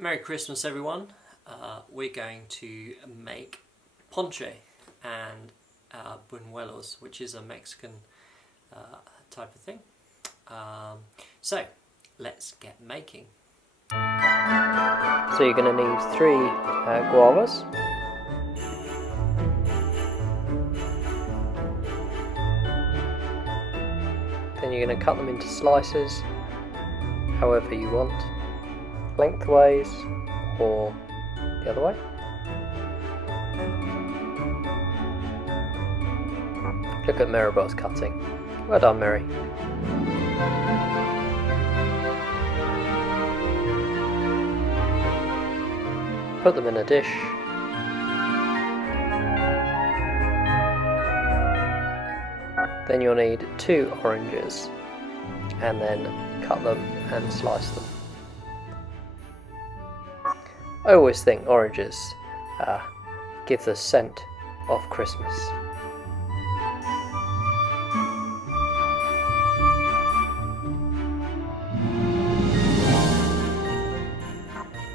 Merry Christmas everyone. We're going to make ponche and buñuelos, which is a Mexican type of thing. So let's get making. So you're going to need 3 guavas, then you're going to cut them into slices however you want, lengthways or the other way. Look at Maribel's cutting. Well done, Mary. Put them in a dish. Then you'll need 2 oranges and then cut them and slice them. I always think oranges give the scent of Christmas.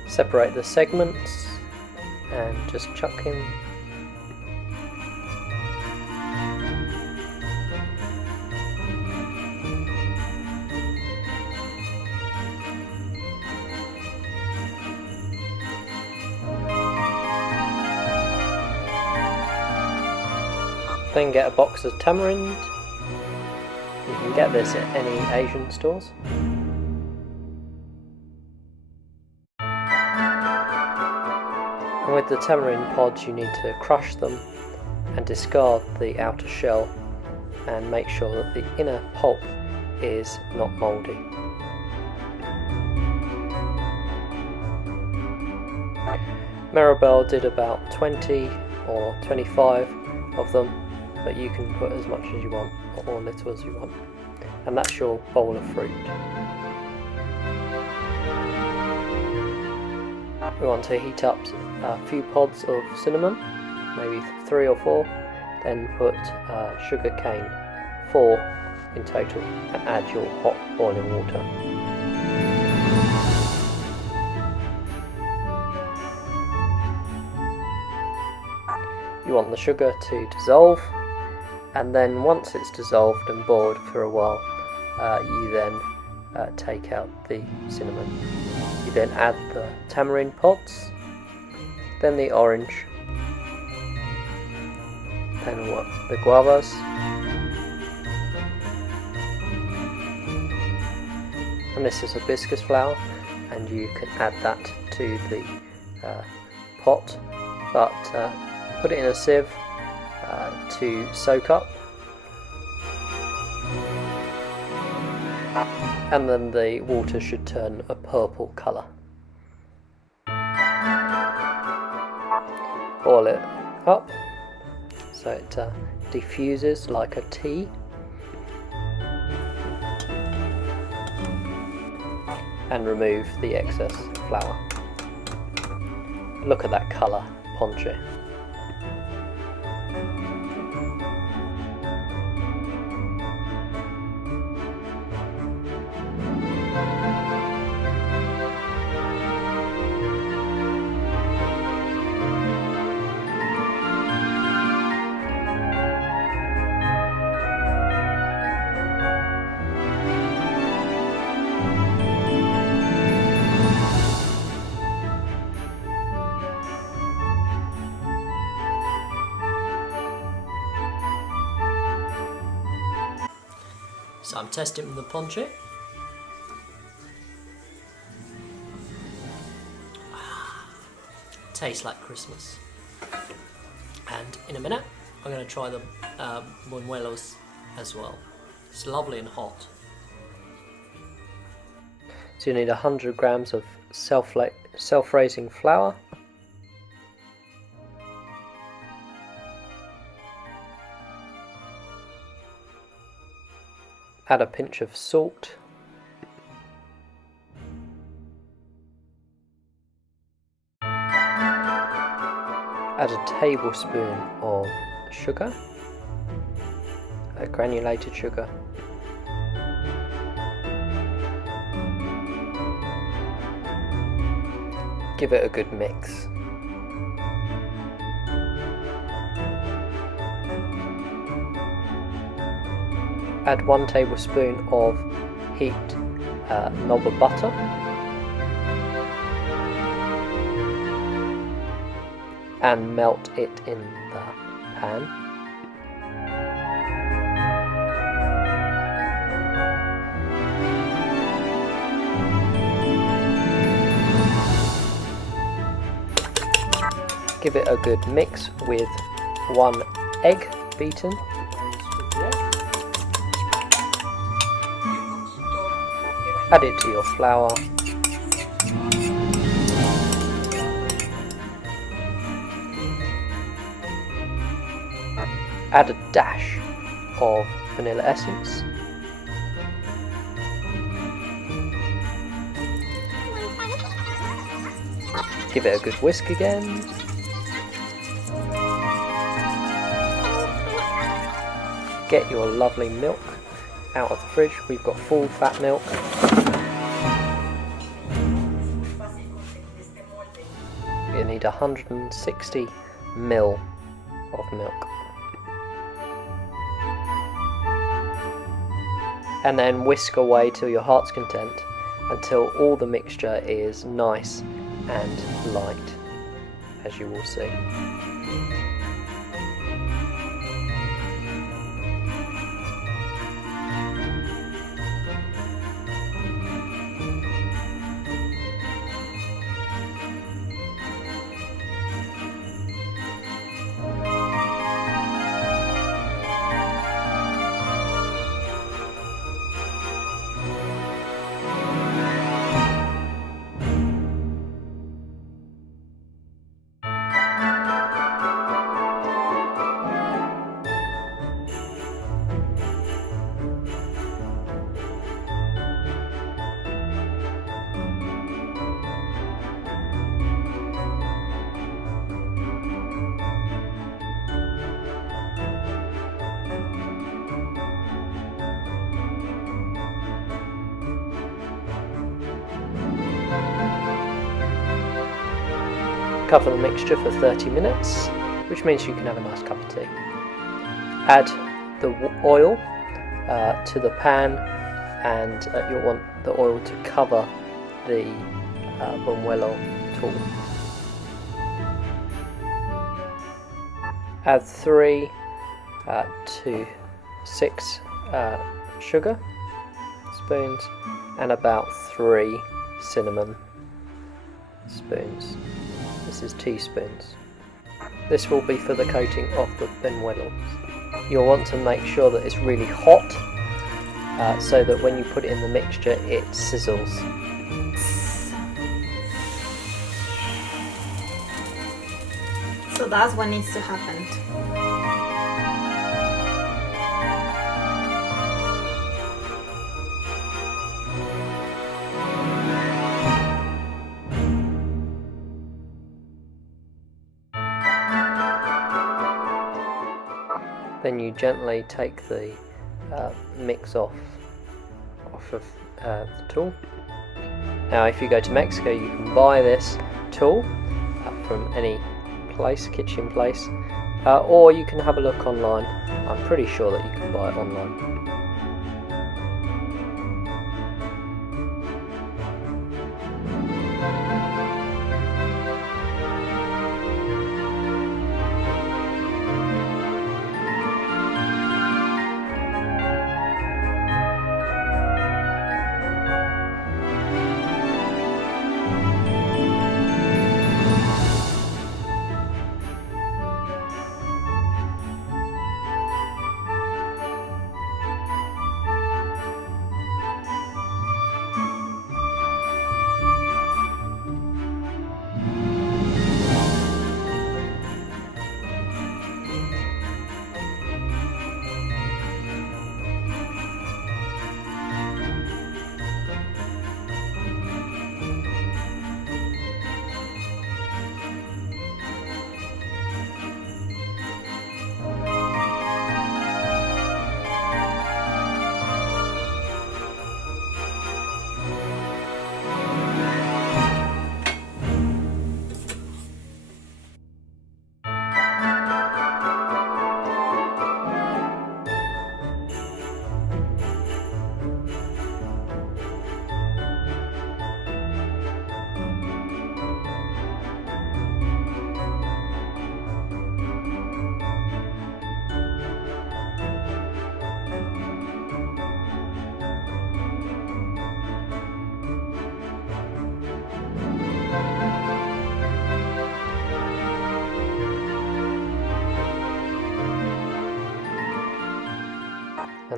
Separate the segments and just chuck in. Then get a box of tamarind. You can get this at any Asian stores. And with the tamarind pods you need to crush them and discard the outer shell and make sure that the inner pulp is not mouldy. Maribel did about 20 or 25 of them, but you can put as much as you want or little as you want. And that's your bowl of fruit. We want to heat up a few pods of cinnamon, maybe 3 or 4, then put sugar cane, 4 in total, and add your hot boiling water. You want the sugar to dissolve, and then once it's dissolved and boiled for a while, you then take out the cinnamon. You then add the tamarind pods, then the orange, then the guavas, and this is hibiscus flower, and you can add that to the pot, but put it in a sieve to soak up, and then the water should turn a purple colour. Boil it up so it diffuses like a tea, and remove the excess flour. Look at that colour, ponche. So I'm testing the ponche. Tastes like Christmas. And in a minute I'm going to try the buñuelos as well. It's lovely and hot. So you need 100 grams of self-raising flour, add a pinch of salt, add a tablespoon of sugar, granulated sugar, Give it a good mix. Add 1 tablespoon of heaped knob of butter. And melt it in the pan. Give it a good mix with 1 egg beaten. Add it to your flour. Add a dash of vanilla essence. Give it a good whisk again. Get your lovely milk out of the fridge. We've got full fat milk. You need 160 ml of milk. And then whisk away till your heart's content until all the mixture is nice and light, as you will see. Cover the mixture for 30 minutes, which means you can have a nice cup of tea. Add the oil to the pan, and you'll want the oil to cover the buñuelo tool. Add 3 to 6 sugar spoons and about 3 cinnamon spoons. This is teaspoons. This will be for the coating of the buñuelos. You'll want to make sure that it's really hot so that when you put it in the mixture it sizzles. So that's what needs to happen. Then you gently take the mix off of the tool. Now if you go to Mexico you can buy this tool from any place, kitchen place, or you can have a look online. I'm pretty sure that you can buy it online.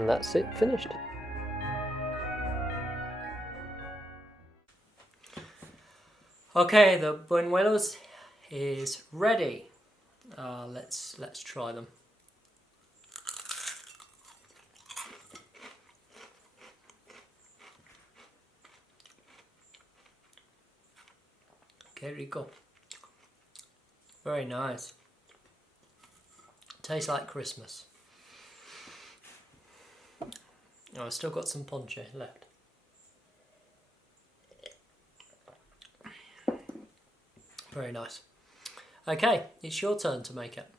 And that's it, finished. Okay, the buñuelos is ready. Let's try them. Que rico. Very nice. Tastes like Christmas. Oh, I've still got some ponche left. Very nice. Okay, it's your turn to make it.